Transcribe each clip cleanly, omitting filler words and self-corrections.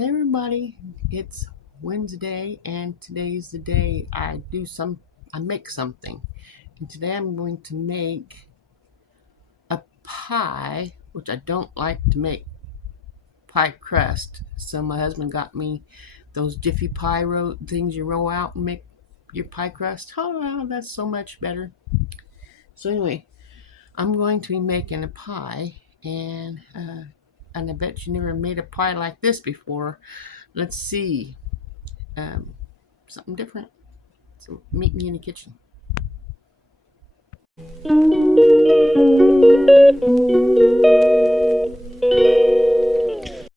Hey everybody, it's Wednesday and today's the day I make something. And today I'm going to make a pie, which I don't like to make pie crust. So my husband got me those Jiffy Pie things you roll out and make your pie crust. Oh, wow, that's so much better. So anyway, I'm going to be making a pie and I bet you never made a pie like this before. Let's see. Um, Something different. So meet me in the kitchen.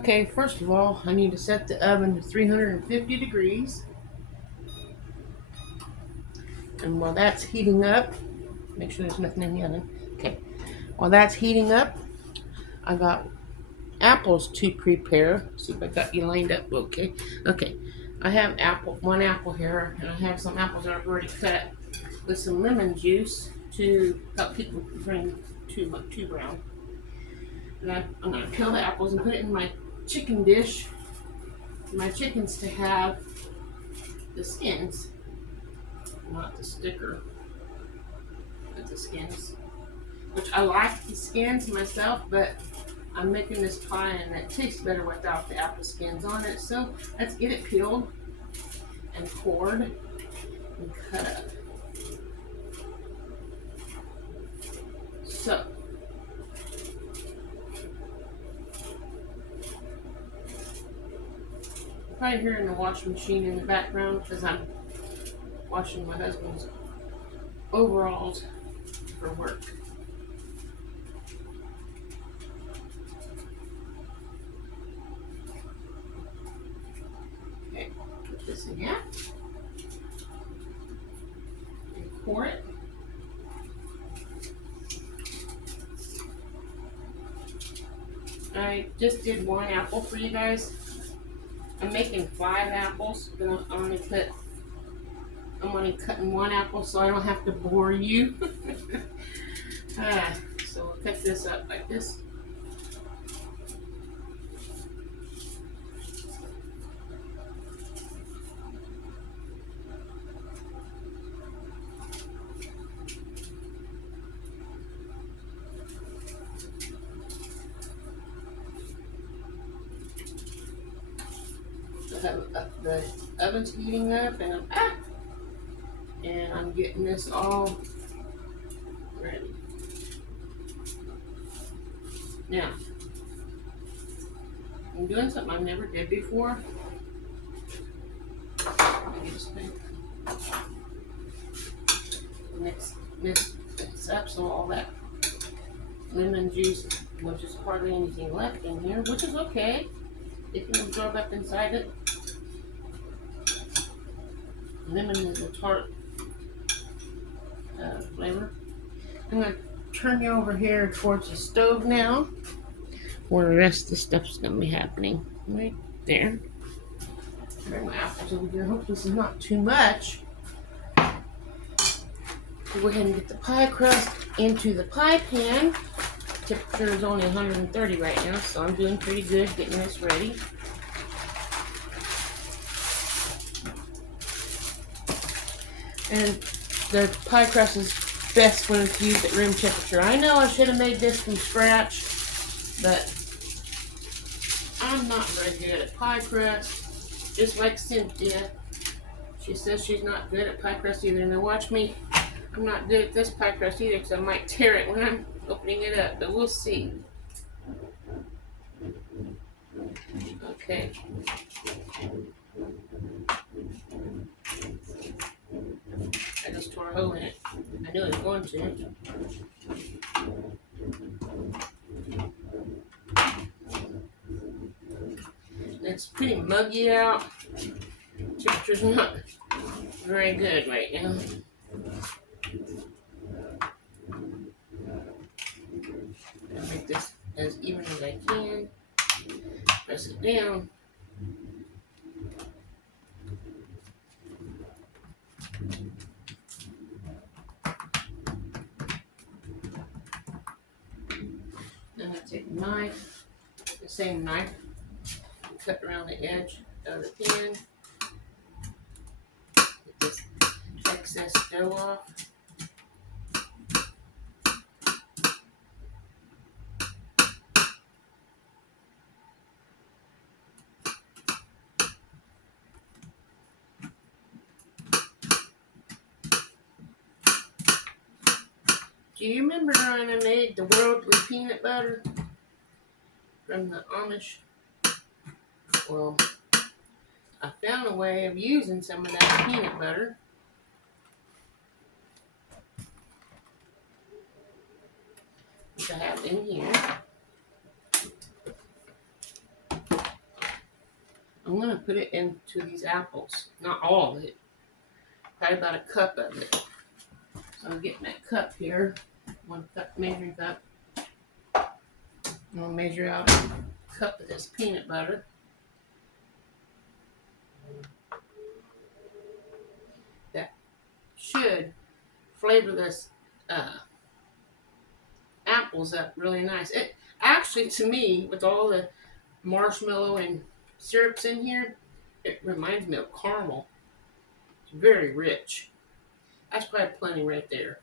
Okay, first of all, I need to set the oven to 350 degrees. And while that's heating up, make sure there's nothing in the oven. Okay, while that's heating up, I got apples to prepare. See if I got you lined up. Okay, okay. I have one apple here, and I have some apples that I've already cut with some lemon juice to help people drink too brown. And I'm going to peel the apples and put it in my chicken dish. My chickens to have the skins, not the sticker, but the skins. Which I like the skins myself, but I'm making this pie and it tastes better without the apple skins on it. So let's get it peeled and cored and cut up. So you're probably hearing the washing machine in the background because I'm washing my husband's overalls for work. Okay, put this in here and core it. I just did one apple for you guys. I'm making 5 apples, but I'm only cutting 1 apple so I don't have to bore you. So we'll cut this up like this. The oven's heating up and I'm getting this all ready. Now, I'm doing something I never did before. Let me just mix up so all that lemon juice, which is hardly anything left in here, which is okay. It can absorb up inside it. Lemon is a tart flavor. I'm going to turn you over here towards the stove now, where the rest of the stuff's going to be happening. Right there. Bring my apples over here. Hope this is not too much. Go ahead and get the pie crust into the pie pan. Temperature is only 130 right now, so I'm doing pretty good getting this ready. And the pie crust is best when it's used at room temperature. I know I should have made this from scratch, but I'm not very good at pie crust. Just like Cynthia. She says she's not good at pie crust either. Now watch me. I'm not good at this pie crust either because I might tear it when I'm opening it up, but we'll see. Okay. I just tore a hole in it. I knew I was going to. It's pretty muggy out. Temperature's not very good right now. I'll make this as even as I can. Press it down. Then I take a knife, the same knife, cut around the edge of the pan. Get this excess dough off. Do you remember when I made the worldly peanut butter from the Amish? Well, I found a way of using some of that peanut butter. Which I have in here. I'm going to put it into these apples. Not all of it. Probably about a cup of it. So I'm getting that cup here. 1 cup measuring cup. I'm going to measure out a cup of this peanut butter. That should flavor this apples up really nice. It actually, to me, with all the marshmallow and syrups in here, it reminds me of caramel. It's very rich. That's probably plenty right there.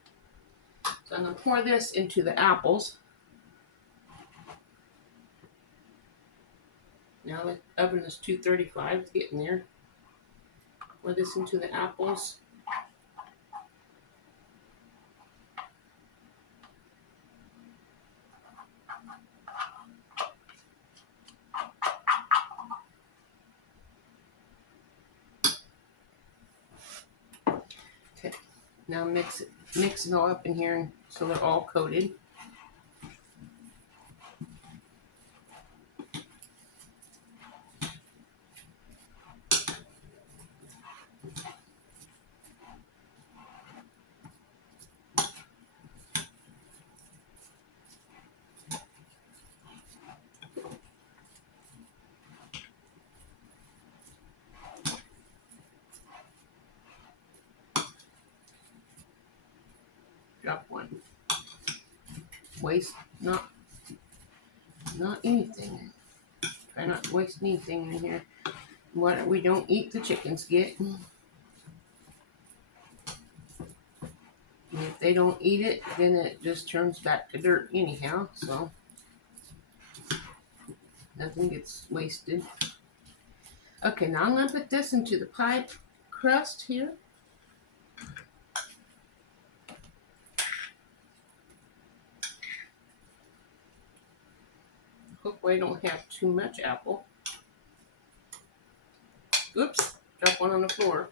So I'm going to pour this into the apples. Now the oven is 235. It's getting there. Pour this into the apples. Okay. Now mix it all up in here so they're all coated. Drop one. Waste not anything. Try not to waste anything in here. What we don't eat, the chickens get. And if they don't eat it, then it just turns back to dirt anyhow. So nothing gets wasted. Okay, now I'm going to put this into the pie crust here. Hopefully I don't have too much apple. Oops, drop one on the floor.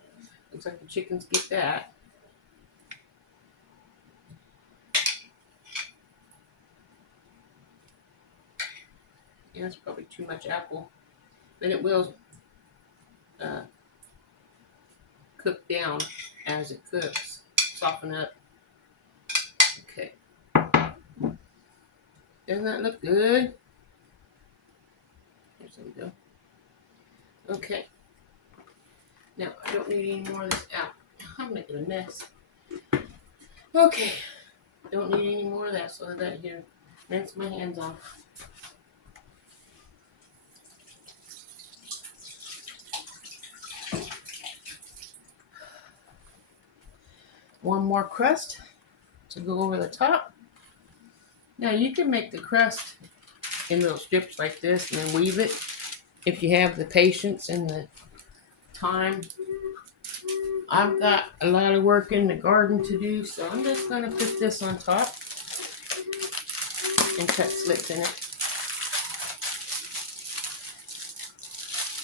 Looks like the chickens get that. Yeah, it's probably too much apple. But it will cook down as it cooks. Soften up. Okay. Doesn't that look good? There we go. Okay. Now, I don't need any more of this apple. I'm making a mess. Okay. Don't need any more of that, so I got here. Rinse my hands off. One more crust to go over the top. Now, you can make the crust in little strips like this and then weave it if you have the patience and the time. I've got a lot of work in the garden to do, so I'm just going to put this on top and cut slits in it.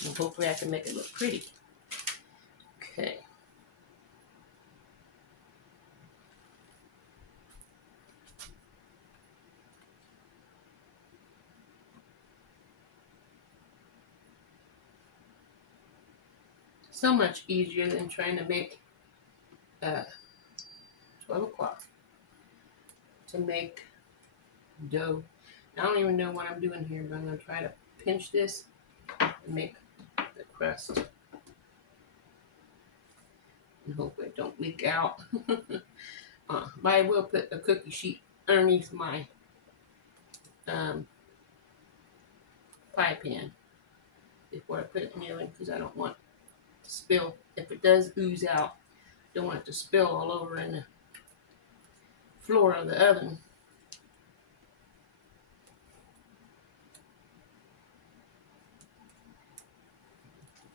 And hopefully I can make it look pretty. Okay. So much easier than trying to make 12 o'clock to make dough. I don't even know what I'm doing here, but I'm going to try to pinch this and make the crust. And hopefully it don't leak out. But I will put a cookie sheet underneath my pie pan. before I put it in the oven because I don't want it to spill. If it does ooze out, don't want it to spill all over in the floor of the oven.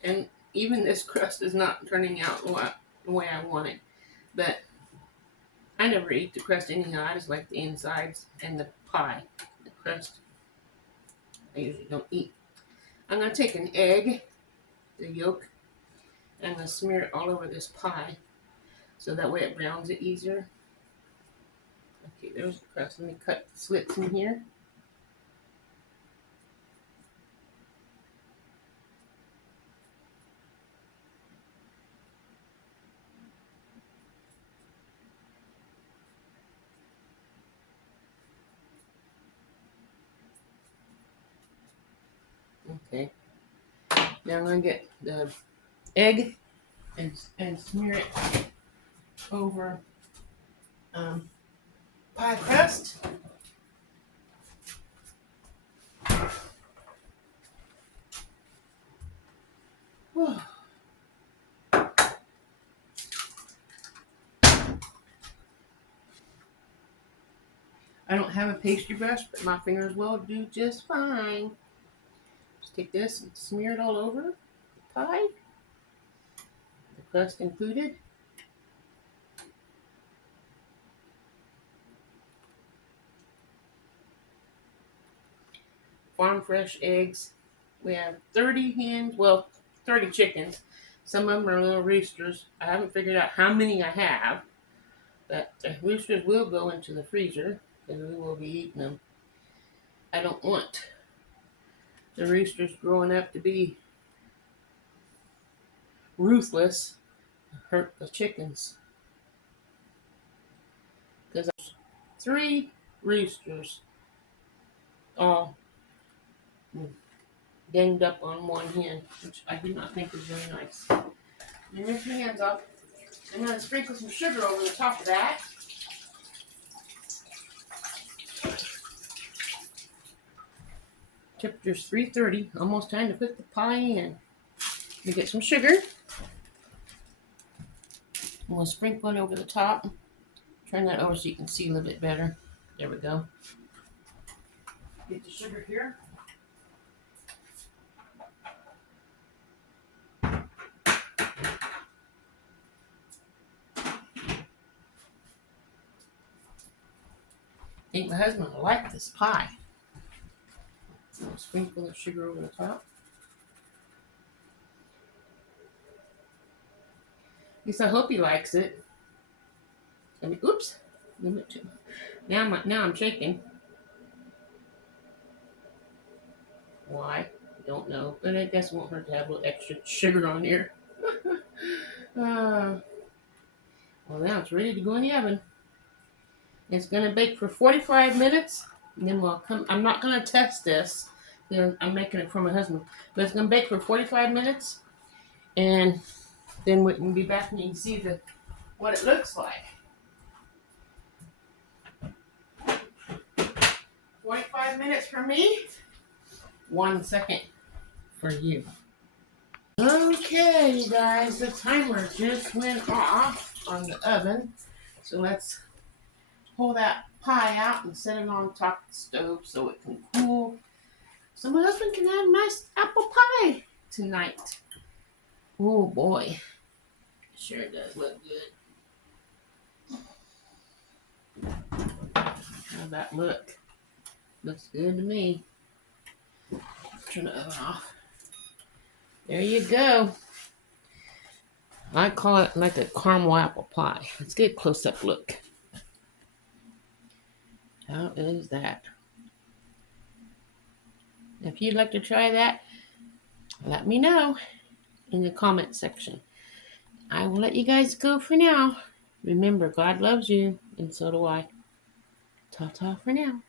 And even this crust is not turning out the way I want it. But I never eat the crust anyhow. I just like the insides and the pie. The crust I usually don't eat. I'm going to take an egg, the yolk, and I'm going to smear it all over this pie so that way it browns it easier. Okay, there's the crust. Let me cut the slits in here. Okay. Now I'm going to get the egg and smear it over pie crust. Whew. I don't have a pastry brush, but my fingers will do just fine. Just take this and smear it all over the pie, the crust included. Farm fresh eggs. We have 30 hens, well, 30 chickens. Some of them are little roosters. I haven't figured out how many I have, but the roosters will go into the freezer because we will be eating them. I don't want the roosters growing up to be ruthless, hurt the chickens. Because 3 roosters all ganged up on one hen, which I do not think is very nice. You rinse your hands off. I'm going to sprinkle some sugar over the top of that. Temperature's 330. Almost time to put the pie in. You get some sugar. And we'll sprinkle it over the top. Turn that over so you can see a little bit better. There we go. Get the sugar here. I think my husband will like this pie. I'll sprinkle the sugar over the top. At least I hope he likes it. I mean, oops. Now I'm shaking. Why? I don't know. But I guess it won't hurt to have a little extra sugar on here. Well, now it's ready to go in the oven. It's going to bake for 45 minutes. And then we'll come. I'm not going to test this. I'm making it for my husband. But it's going to bake for 45 minutes. And then we can be back and you can see what it looks like. 45 minutes for me. 1 second for you. Okay, you guys, the timer just went off on the oven. So let's pull that pie out and set it on top of the stove so it can cool. So my husband can have nice apple pie tonight. Oh boy. Sure does look good. How'd that look? Looks good to me. Turn the oven off. There you go. I call it like a caramel apple pie. Let's get a close-up look. How is that? If you'd like to try that, let me know in the comment section. I will let you guys go for now. Remember, God loves you, and so do I. Ta-ta for now.